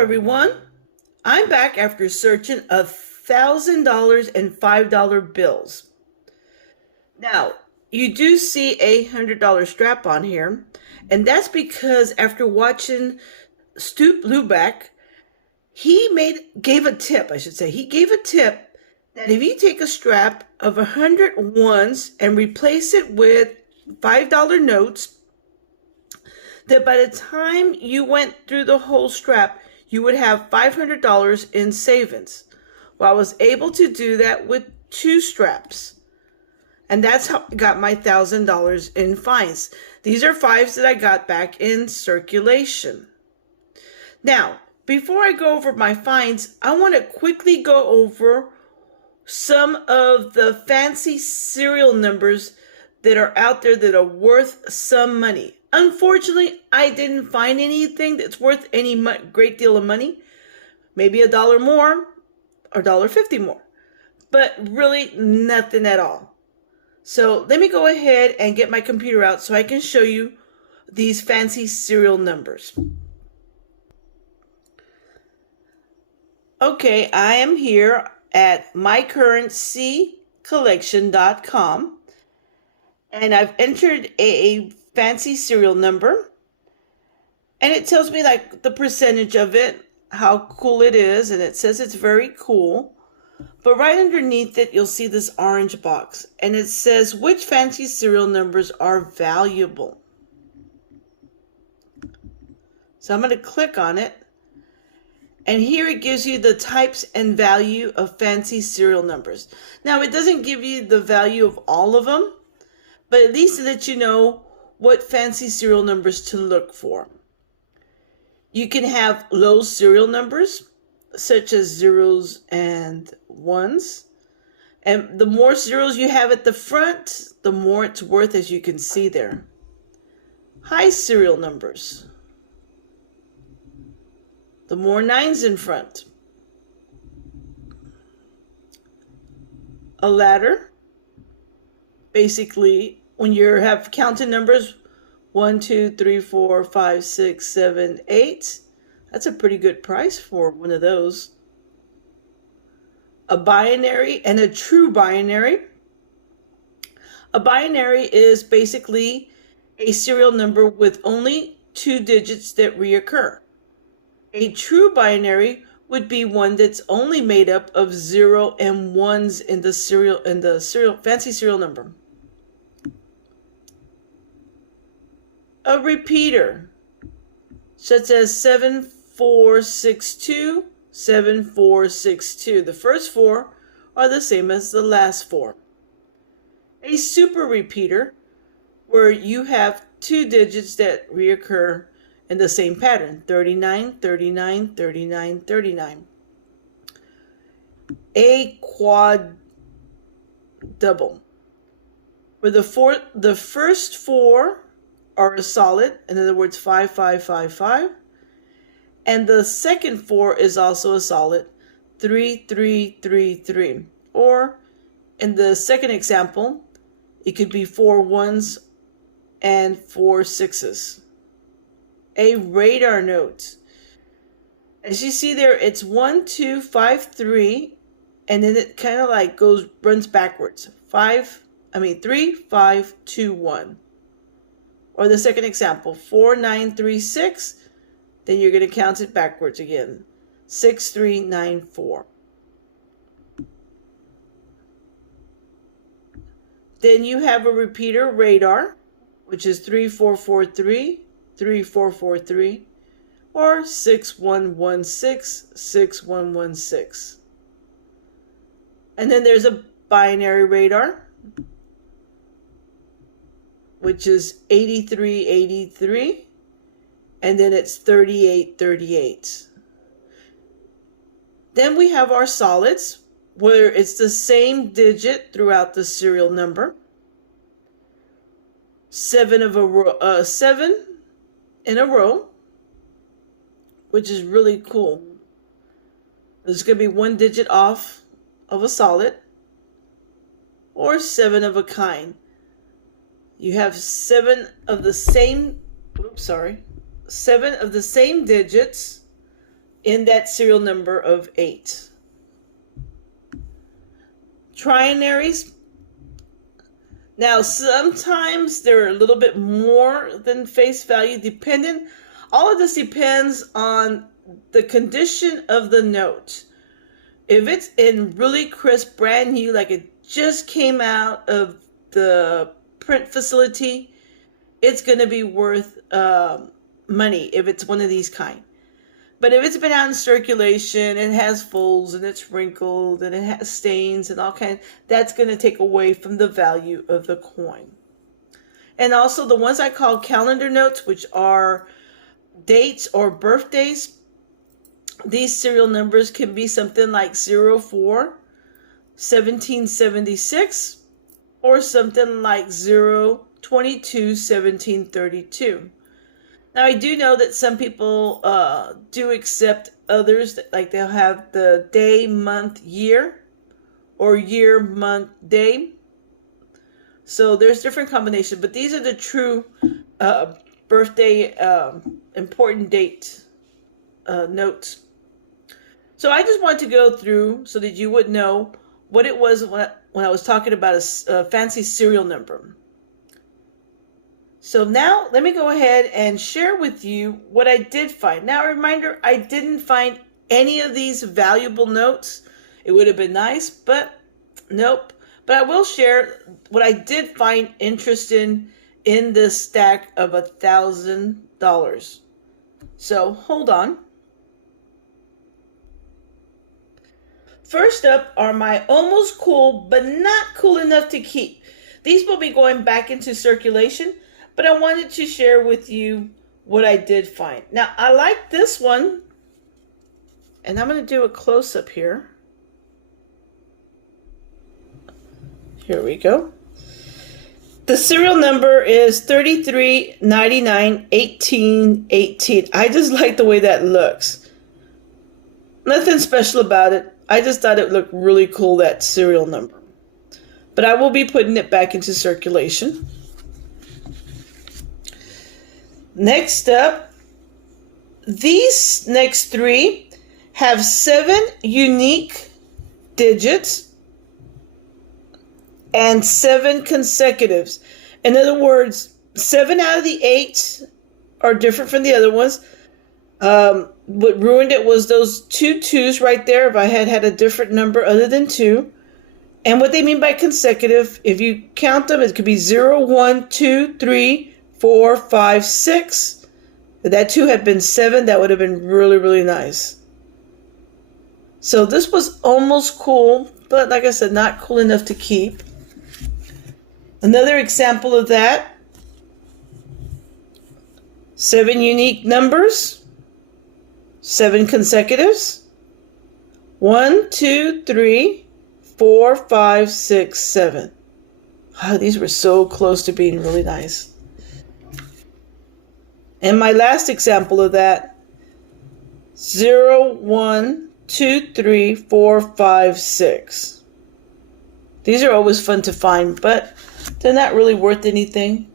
everyone. I'm back after searching $1,000 and $5 bills. Now, you do see a $100 strap on here, and that's because after watching Stoop Luback, gave a tip, He gave a tip that if you take a strap of 100 ones and replace it with $5 notes, that by the time you went through the whole strap, you would have $500 in savings. Well, I was able to do that with 2 straps. And that's how I got my $1,000 in fines. These are 5s that I got back in circulation. Now, before I go over my fines, I want to quickly go over some of the fancy serial numbers that are out there that are worth some money. Unfortunately, I didn't find anything that's worth any great deal of money. Maybe $1 more or $1.50 more, but really nothing at all. So let me go ahead and get my computer out so I can show you these fancy serial numbers. Okay, I am here at mycurrencycollection.com, and I've entered a fancy serial number, and it tells me like the percentage of it, how cool it is, and it says it's very cool. But right underneath it, you'll see this orange box, and it says which fancy serial numbers are valuable. So I'm going to click on it, and here it gives you the types and value of fancy serial numbers. Now, it doesn't give you the value of all of them, but at least it lets you know what fancy serial numbers to look for. You can have low serial numbers, such as 0s and 1s. And the more zeros you have at the front, the more it's worth, as you can see there. High serial numbers. The more 9s in front. A ladder. Basically, when you have counted numbers, 1, 2, 3, 4, 5, 6, 7, 8. That's a pretty good price for one of those. A binary and a true binary. A binary is basically a serial number with only 2 digits that reoccur. A true binary would be one that's only made up of 0 and 1s in the fancy serial number. A repeater, such as 7462, 7462. The first 4 are the same as the last 4. A super repeater, where you have 2 digits that reoccur in the same pattern, 39, 39, 39, 39. A quadruple, where the first 4 are a solid, in other words, 5, 5, 5, 5. And the second 4 is also a solid, 3, 3, 3, 3. Or in the second example, it could be 4 1s and 4 6s. A radar note. As you see there, it's 1, 2, 5, 3, and then it kind of like runs backwards. 3, 5, 2, 1. Or the second example, 4, 9, 3, 6. Then you're going to count it backwards again. 6, 3, 9, 4. Then you have a repeater radar, which is 3, 4, 4, 3, 3, 4, 4, 3, or 6, 1, 1, 6, 6, 1, 1, 6. And then there's a binary radar, which is 83, 83, and then it's 38, 38. Then we have our solids, where it's the same digit throughout the serial number. 7 in a row, which is really cool. There's going to be 1 digit off of a solid, or 7 of a kind. You have 7 of the same digits in that serial number of 8. Trinaries. Now, sometimes they're a little bit more than face value, depending. All of this depends on the condition of the note. If it's in really crisp, brand new, like it just came out of the print facility, it's going to be worth money if it's one of these kind. But if it's been out in circulation, it has folds and it's wrinkled and it has stains and all kinds, that's going to take away from the value of the coin. And also the ones I call calendar notes, which are dates or birthdays, these serial numbers can be something like 04 1776 or something like 022 1732. Now, I do know that some people do accept others, like they'll have the day, month, year, or year, month, day. So there's different combinations, but these are the true birthday important date notes. So I just wanted to go through so that you would know what it was when I was talking about a fancy serial number. So now let me go ahead and share with you what I did find. Now, a reminder, I didn't find any of these valuable notes. It would have been nice, but nope. But I will share what I did find interesting in this stack of $1,000. So hold on. First up are my almost cool, but not cool enough to keep. These will be going back into circulation, but I wanted to share with you what I did find. Now, I like this one, and I'm going to do a close-up here. Here we go. The serial number is 33991818. I just like the way that looks. Nothing special about it. I just thought it looked really cool, that serial number. But I will be putting it back into circulation. Next up, these next 3 have 7 unique digits and 7 consecutives. In other words, 7 out of the 8 are different from the other ones. What ruined it was those 2 2s right there, if I had a different number other than 2. And what they mean by consecutive, if you count them, it could be 0, 1, 2, 3, 4, 5, 6. If that 2 had been 7, that would have been really, really nice. So this was almost cool, but like I said, not cool enough to keep. Another example of that, 7 unique numbers, 7 consecutives, 1, 2, 3, 4, 5, 6, 7. Wow, these were so close to being really nice. And my last example of that, 0, 1, 2, 3, 4, 5, 6. These are always fun to find, but they're not really worth anything.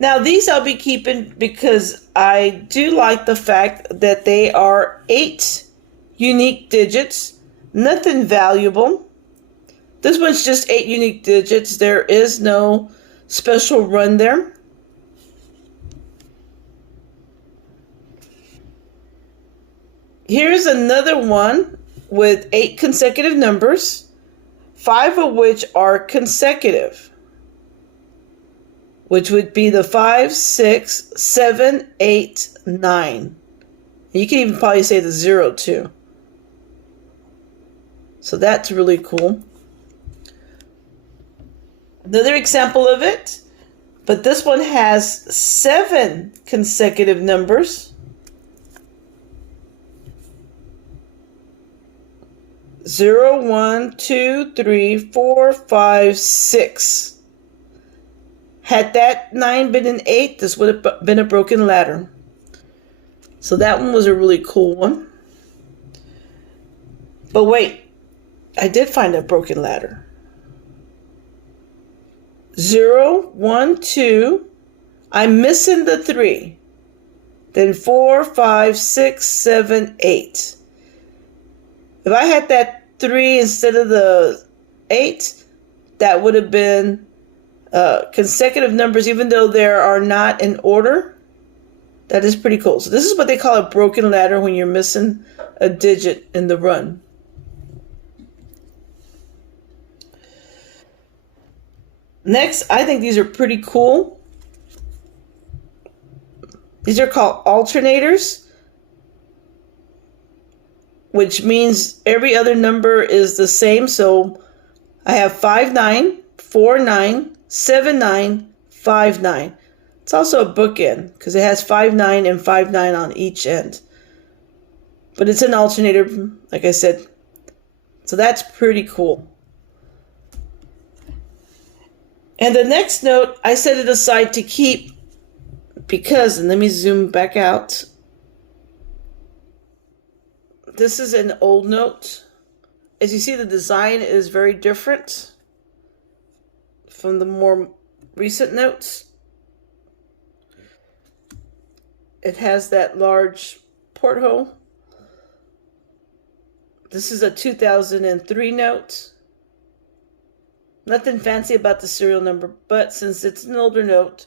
Now, these I'll be keeping because I do like the fact that they are 8 unique digits, nothing valuable. This one's just 8 unique digits. There is no special run there. Here's another one with 8 consecutive numbers, 5 of which are consecutive, which would be the 5, 6, 7, 8, 9. You can even probably say the 0 too. So that's really cool. Another example of it, but this one has 7 consecutive numbers. 0, 1, 2, 3, 4, 5, 6. Had that 9 been an 8, this would have been a broken ladder. So that one was a really cool one. But wait, I did find a broken ladder. 0, 1, 2. I'm missing the 3. then 4, 5, 6, 7, 8. If I had that 3 instead of the 8, that would have been consecutive numbers, even though they are not in order. That is pretty cool. So this is what they call a broken ladder when you're missing a digit in the run. Next, I think these are pretty cool. These are called alternators, which means every other number is the same. So I have 5, 9, 4, 9, 7, 9, 5, 9. It's also a bookend because it has 5, 9 and 5, 9 on each end. But it's an alternator, like I said. So that's pretty cool. And the next note, I set it aside to keep because, and let me zoom back out. This is an old note. As you see, the design is very different from the more recent notes. It has that large porthole. This is a 2003 note. Nothing fancy about the serial number, but since it's an older note,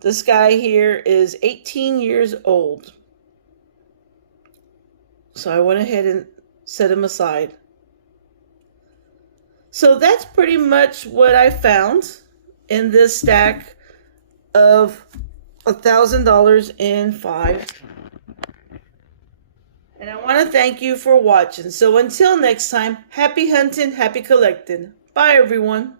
this guy here is 18 years old. So I went ahead and set him aside. So that's pretty much what I found in this stack of $1,000 in 5. And I want to thank you for watching. So until next time, happy hunting, happy collecting. Bye, everyone.